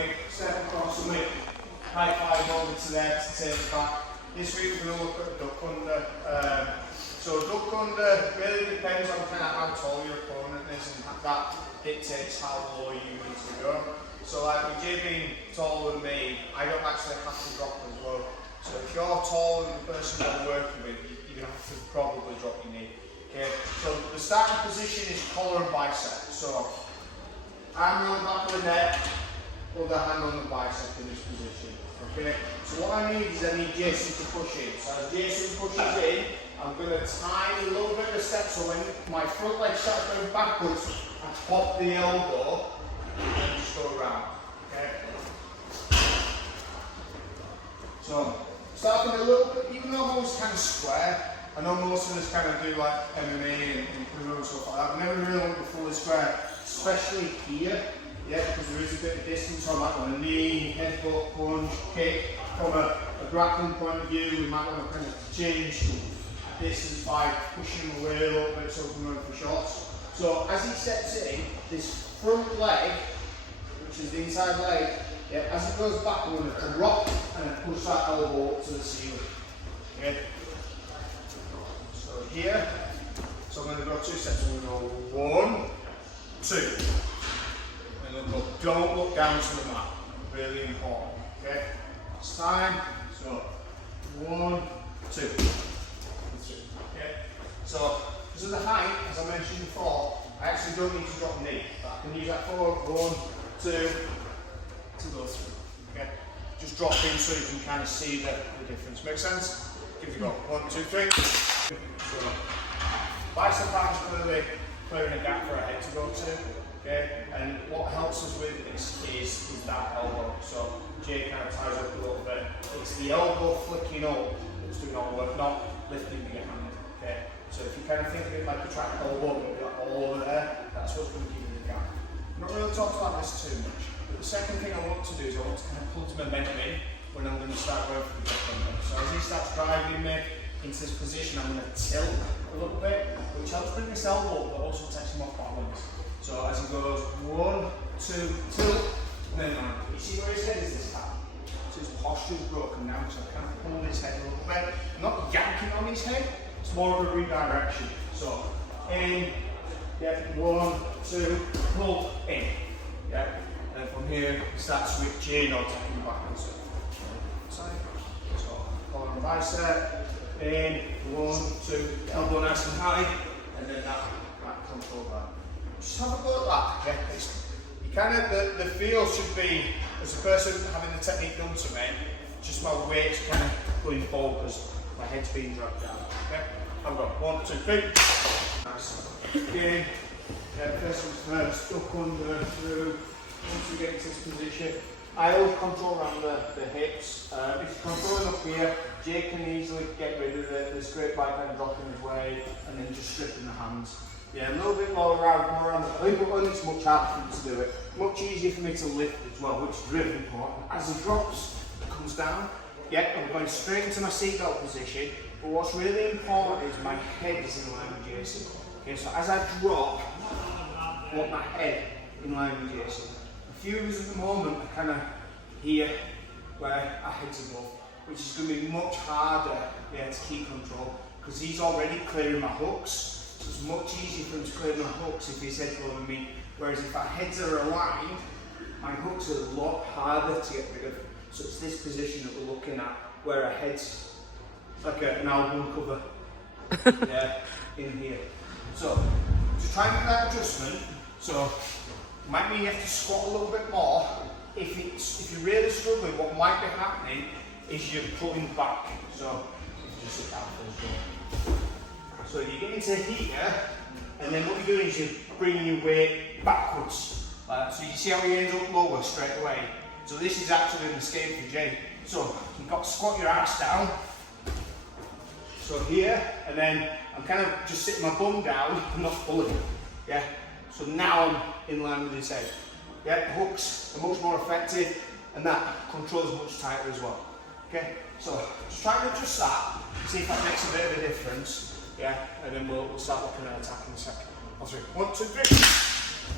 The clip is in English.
weight, step across the weight, high five over to there to take it back. This week we're going to look at the duck under. So duck under really depends on kind of how tall your opponent is, and that dictates how low you need to go. So like with Jay being taller than me, I don't actually have to drop as low. So if you're taller than the person you're working with, you're going to have to probably drop your knee. Okay. So the starting position is collar and bicep. So arm around the back of the neck, other hand on the bicep in this position. Okay. So what I need is Jason to push in. So as Jason pushes in, I'm going to tie a little bit of a step. So when my front leg starts going backwards, I pop the elbow and just go around. Okay. So starting a little bit, even though I'm always kind of square. I know most of us kind of do like MMA and and stuff like that. I never really want to fully square, especially here. Yeah, because there is a bit of distance on that one. A knee, headbutt, punch, kick. From a grappling point of view, we might want to kind of change the distance by pushing away a little bit so we can go for shots. So as he steps in, this front leg, which is the inside leg, yeah, as it goes back, we're going to drop and then push that elbow up to the ceiling. Okay. So here, so I'm going to go 2 steps. I'm going to go 1, 2. Look, don't look down to the mat, really important, okay? It's time, so 1, 2, 3, okay? So, because of the height, as I mentioned before, I actually don't need to drop the knee, but I can use that forward, 1, 2, to go through, okay? Just drop in so you can kind of see the difference. Make sense? Give it a go. 1, 2, 3. So, bicep arms clearing a gap for a head to go to. Okay, and what helps us with this is that elbow. So Jay kind of ties up a little bit. It's the elbow flicking up that's doing all the work, not lifting with your hand. Okay, so if you kind of think of it like a track elbow, maybe like all over there, that's what's going to give you the gap. I'm not really talking about this too much, but the second thing I want to do is I want to kind of put momentum in when I'm going to start going for the duck under. So as he starts driving me into this position, I'm going to tilt a little bit, which helps bring this elbow up, but also takes him off balance. So as he goes 1, 2, tilt, and then land. You see where his head is this time? So his posture is broken now, so I kind of pull his head a little bit. I'm not yanking on his head, it's more of a redirection. So in, yeah, 1, 2, pull, in. Yeah, and then from here, start switching or taking backwards. Side. So collar and bicep, in, 1, 2, elbow nice and high, and then that control that. Just have a go at that. Yeah, you kind of the feel should be as a person having the technique done to me, just my weight's kind of going forward because my head's being dragged down. Okay, I've got 1, 2, 3. Nice. Again, yeah, first things first, duck under, through. Once we get into this position, I always control around the hips. If you're controlling up here, Jake can easily get rid of it. There's great by kind of dropping his weight and then just stripping the hands. Yeah, a little bit more around the belly button, it's much harder for me to do it. Much easier for me to lift as well, which is really important. As he drops, it comes down. Yeah, I'm going straight into my seatbelt position, but what's really important is my head is in line with Jason. Okay, so as I drop, I want my head in line with Jason. A few of us at the moment are kind of here, where our head's above, which is going to be much harder, yeah, to keep control, because he's already clearing my hooks. So it's much easier for him to clear my hooks if his head's over me, whereas if our heads are aligned, my hooks are a lot harder to get rid of. So it's this position that we're looking at, where our head's like an album cover, yeah, in here. So to try and make that adjustment, so it might mean you have to squat a little bit more. If you're really struggling, what might be happening is you're pulling back. So just sit down for a go. So you get into here, and then what you're doing is you're bringing your weight backwards. So you see how he ends up lower straight away. So this is actually an escape for Jay. So you've got to squat your ass down. So here, and then I'm kind of just sitting my bum down, I'm not pulling. Yeah. So now I'm in line with his head. Yeah, the hooks are much more effective, and that control is much tighter as well. Okay. So just try and adjust that, see if that makes a bit of a difference. Yeah, and then we'll start looking at attack in a second. 1, 2, 3.